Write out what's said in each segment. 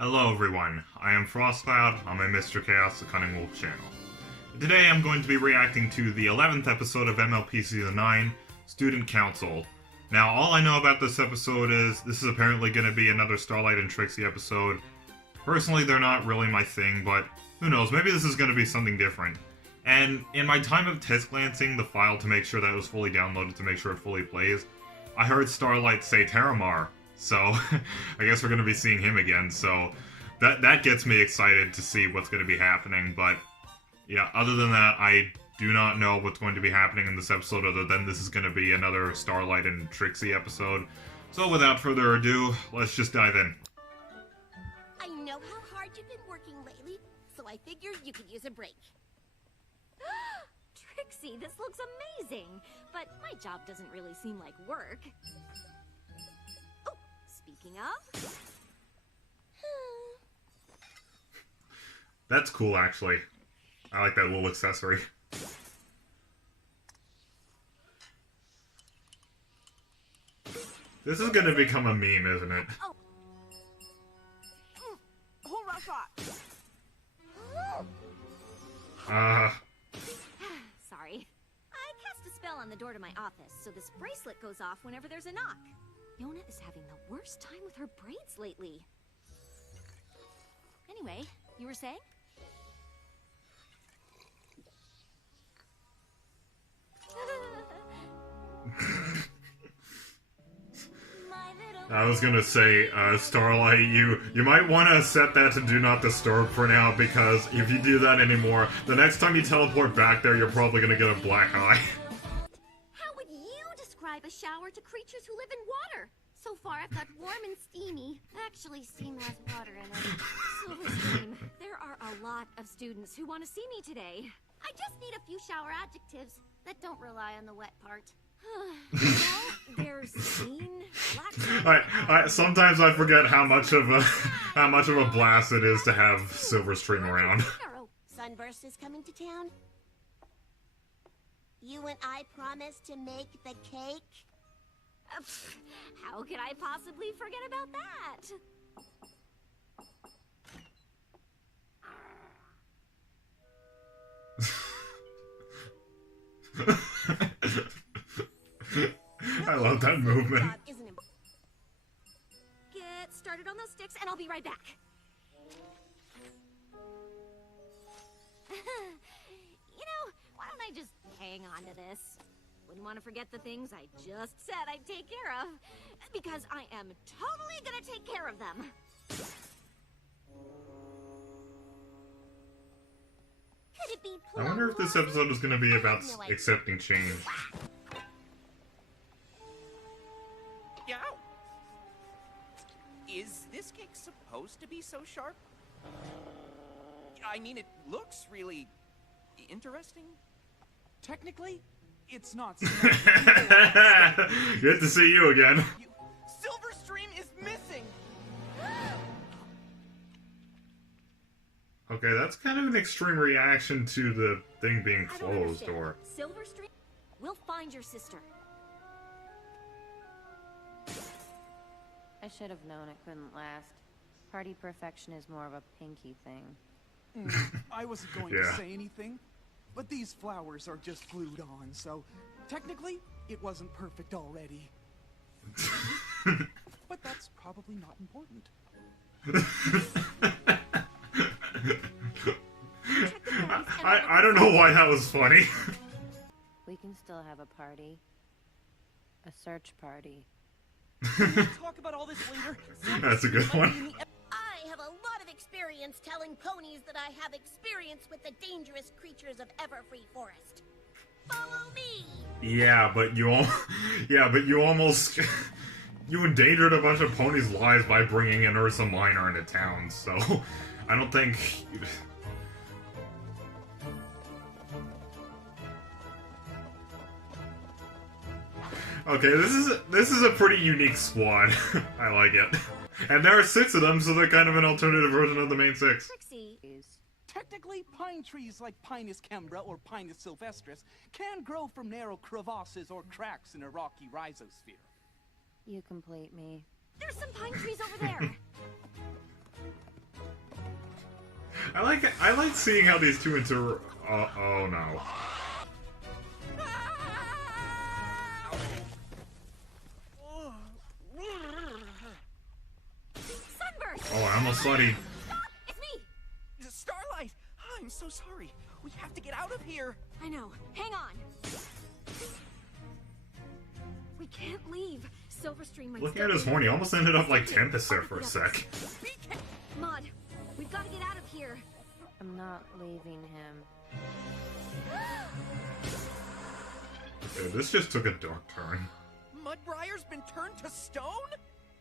Hello everyone, I am Frostcloud on my Mr. Chaos the Cunning Wolf channel. Today I'm going to be reacting to the 11th episode of MLP Season 9, Student Counsel. Now all I know about this episode is this is apparently going to be another Starlight and Trixie episode. Personally they're not really my thing, but who knows, maybe this is going to be something different. And in my time of test glancing the file to make sure that it was fully downloaded to make sure it fully plays, I heard Starlight say Terramar. So, I guess we're going to be seeing him again, so that gets me excited to see what's going to be happening, but yeah, other than that, I do not know what's going to be happening in this episode other than this is going to be another Starlight and Trixie episode. So without further ado, let's just dive in. I know how hard you've been working lately, so I figured you could use a break. Trixie, this looks amazing, but my job doesn't really seem like work. Speaking of... That's cool, actually. I like that little accessory. This is gonna become a meme, isn't it? Oh. Hold on, shot. Sorry. I cast a spell on the door to my office, so this bracelet goes off whenever there's a knock. Yona is having the worst time with her braids lately. Anyway, you were saying? I was gonna say, Starlight, you might want to set that to Do Not Disturb for now, because if you do that anymore, the next time you teleport back there, you're probably gonna get a black eye. How would you describe a shower to creatures who live in water? So far, I've got warm and steamy. Actually, steam has water in it. Silverstream, there are a lot of students who want to see me today. I just need a few shower adjectives that don't rely on the wet part. Well, there's clean, Sometimes I forget how much of a blast it is to have Silverstream around. Sunburst is coming to town. You and I promised to make the cake. How could I possibly forget about that? I love that movement. Get started on those sticks and I'll be right back. You know, why don't I just hang on to this? Wouldn't want to forget the things I just said I'd take care of, because I am totally gonna take care of them. Could it be I wonder if this episode is going to be about accepting change. Yeah. Is this cake supposed to be so sharp? I mean, it looks really interesting. Technically, it's not. Good to see you again. Silverstream is missing. Okay, that's kind of an extreme reaction to the thing being I don't closed, understand. or... Silverstream, we'll find your sister. I should have known it couldn't last. Party perfection is more of a Pinky thing. I wasn't going to say anything, but these flowers are just glued on, so technically it wasn't perfect already. But that's probably not important. I don't know why that was funny. We can still have a party. A search party. We'll talk about all this later. That's a good one. I have a lot of experience telling ponies that I have experience with the dangerous creatures of Everfree Forest. Follow me! Yeah, but you almost... You endangered a bunch of ponies' lives by bringing in Ursa Minor into town, so... I don't think... Okay, this is a pretty unique squad. I like it. And there are 6 of them, so they're kind of an alternative version of the main 6. Trixie. Technically, pine trees like Pinus cembra or Pinus sylvestris can grow from narrow crevasses or cracks in a rocky rhizosphere. You complete me. There's some pine trees over there. I like seeing how these two oh no. Sunburst! Oh, I'm a slutty. It's me! Starlight! I'm so sorry. We have to get out of here. I know. Hang on. We can't leave. Silverstream might Looking still at his be horn, he there. almost ended up like Tempest there for a sec. Mud, we've got to get out of here. I'm not leaving him. Okay, this just took a dark turn. Mudbrier's been turned to stone?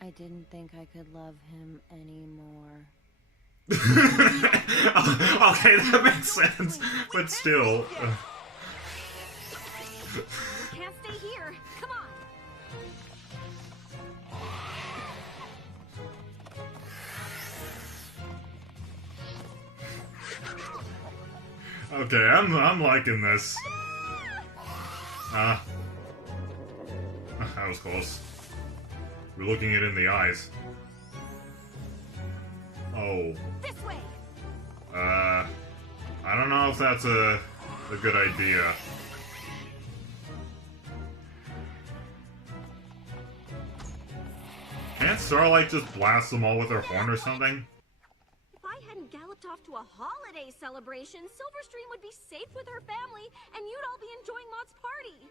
I didn't think I could love him anymore. Okay, that makes sense, but still. We can't stay here. Come on. Okay, I'm liking this. That was close. We're looking it in the eyes. Oh. This way. I don't know if that's a good idea. Can't Starlight just blast them all with her horn or something? If I hadn't galloped off to a holiday celebration, Silverstream would be safe with her family, and you'd all be enjoying Maud's party.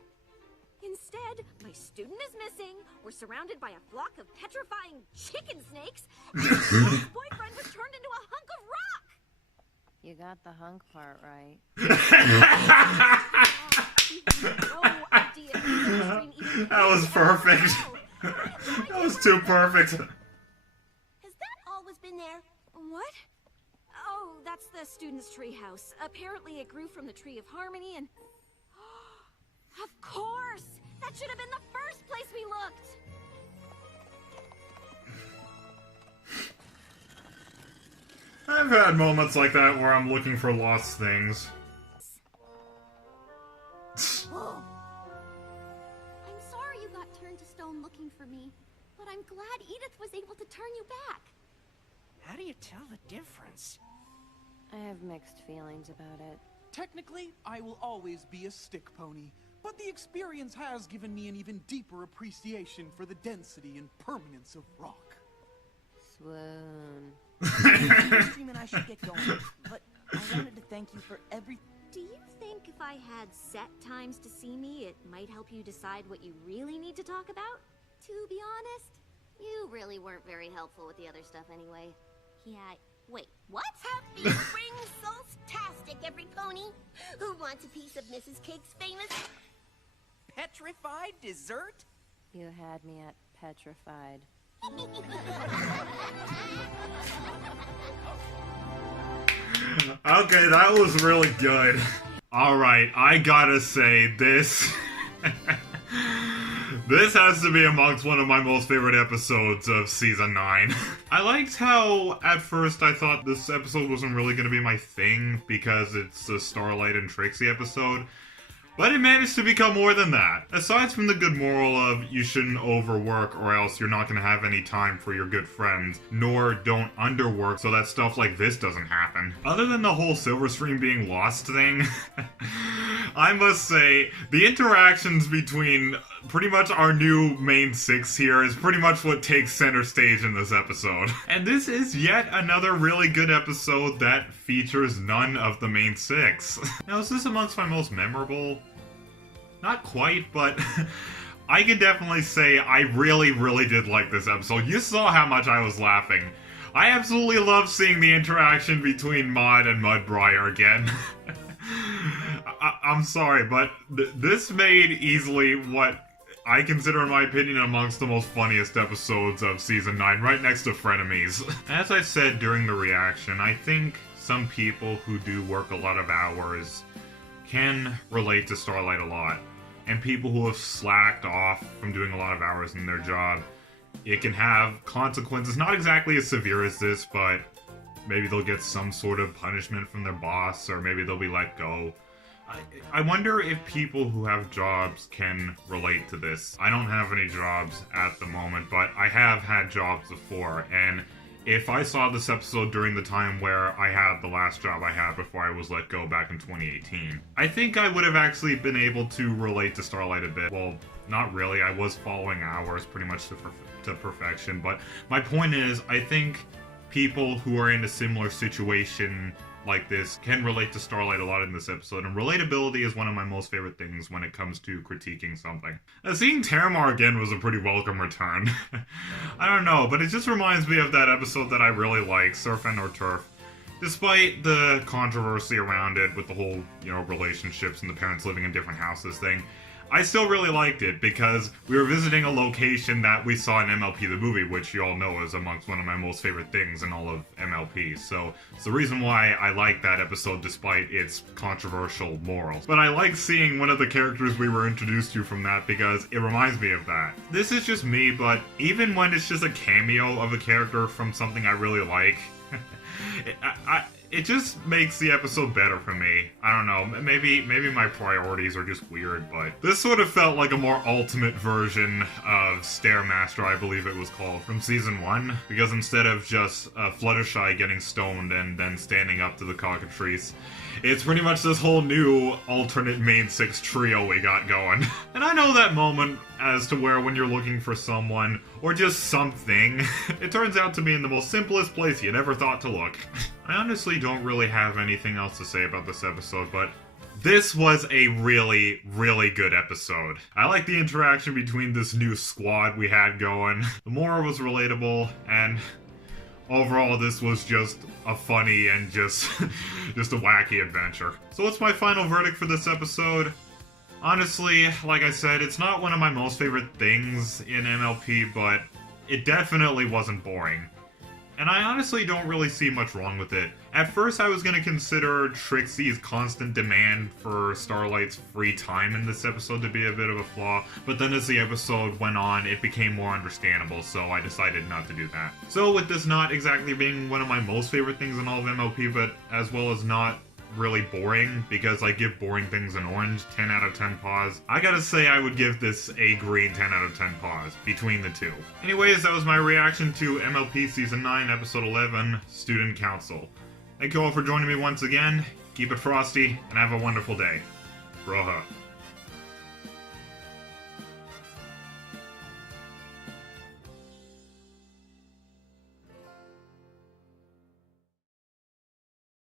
Instead, my student is missing, we're surrounded by a flock of petrifying chicken snakes, and my boyfriend was turned into a hunk of rock! You got the hunk part right. No idea if Silverstream even That was perfect. That was too perfect. Has that always been there? What? Oh, that's the student's treehouse. Apparently it grew from the Tree of Harmony and... Of course! That should have been the first place we looked! I've had moments like that where I'm looking for lost things. Whoa. I'm sorry you got turned to stone looking for me, but I'm glad Edith was able to turn you back. How do you tell the difference? I have mixed feelings about it. Technically, I will always be a stick pony, but the experience has given me an even deeper appreciation for the density and permanence of rock. Swoon. Silverstream and I should get going, but I wanted to thank you for every... Do you think if I had set times to see me, it might help you decide what you really need to talk about? To be honest, you really weren't very helpful with the other stuff anyway. Yeah, wait, what? Happy spring solstastic, every pony! Who wants a piece of Mrs. Cake's famous... Petrified dessert? You had me at petrified. Okay, that was really good. Alright, I gotta say, this... this has to be amongst one of my most favorite episodes of Season 9. I liked how, at first, I thought this episode wasn't really gonna be my thing, because it's a Starlight and Trixie episode. But it managed to become more than that. Aside from the good moral of you shouldn't overwork or else you're not going to have any time for your good friends, nor don't underwork so that stuff like this doesn't happen. Other than the whole Silverstream being lost thing, I must say, the interactions between pretty much our new main six here is pretty much what takes center stage in this episode. And this is yet another really good episode that features none of the main six. Now, is this amongst my most memorable? Not quite, but I can definitely say I really, really did like this episode. You saw how much I was laughing. I absolutely love seeing the interaction between Maud and Mudbriar again. I'm sorry, but this made easily what I consider, in my opinion, amongst the most funniest episodes of Season 9, right next to Frenemies. As I said during the reaction, I think some people who do work a lot of hours can relate to Starlight a lot. And people who have slacked off from doing a lot of hours in their job, it can have consequences, not exactly as severe as this, but maybe they'll get some sort of punishment from their boss, or maybe they'll be let go. I wonder if people who have jobs can relate to this. I don't have any jobs at the moment, but I have had jobs before, and if I saw this episode during the time where I had the last job I had before I was let go back in 2018, I think I would have actually been able to relate to Starlight a bit. Well, not really. I was following hours pretty much to perfection, but my point is, I think people who are in a similar situation like this can relate to Starlight a lot in this episode, and relatability is one of my most favorite things when it comes to critiquing something. Seeing Terramar again was a pretty welcome return. I don't know, but it just reminds me of that episode that I really like, Surf and or Turf. Despite the controversy around it with the whole, relationships and the parents living in different houses thing, I still really liked it because we were visiting a location that we saw in MLP the movie, which you all know is amongst one of my most favorite things in all of MLP. So it's the reason why I like that episode despite its controversial morals. But I like seeing one of the characters we were introduced to from that because it reminds me of that. This is just me, but even when it's just a cameo of a character from something I really like, it just makes the episode better for me. I don't know, maybe my priorities are just weird, but this sort of felt like a more ultimate version of Stairmaster, I believe it was called, from Season 1, because instead of just Fluttershy getting stoned and then standing up to the cockatrice, it's pretty much this whole new alternate main six trio we got going. And I know that moment as to where when you're looking for someone, or just something, it turns out to be in the most simplest place you never thought to look. I honestly don't really have anything else to say about this episode, but this was a really, really good episode. I like the interaction between this new squad we had going. The moral was relatable, and overall this was just a funny and just a wacky adventure. So what's my final verdict for this episode? Honestly, like I said, it's not one of my most favorite things in MLP, but it definitely wasn't boring. And I honestly don't really see much wrong with it. At first I was going to consider Trixie's constant demand for Starlight's free time in this episode to be a bit of a flaw, but then as the episode went on, it became more understandable, so I decided not to do that. So with this not exactly being one of my most favorite things in all of MLP, but as well as not really boring, because I give boring things an orange 10 out of 10 paws, I gotta say I would give this a green 10 out of 10 paws, between the two. Anyways, that was my reaction to MLP Season 9, Episode 11, Student Counsel. Thank you all for joining me once again, keep it frosty, and have a wonderful day. Broha.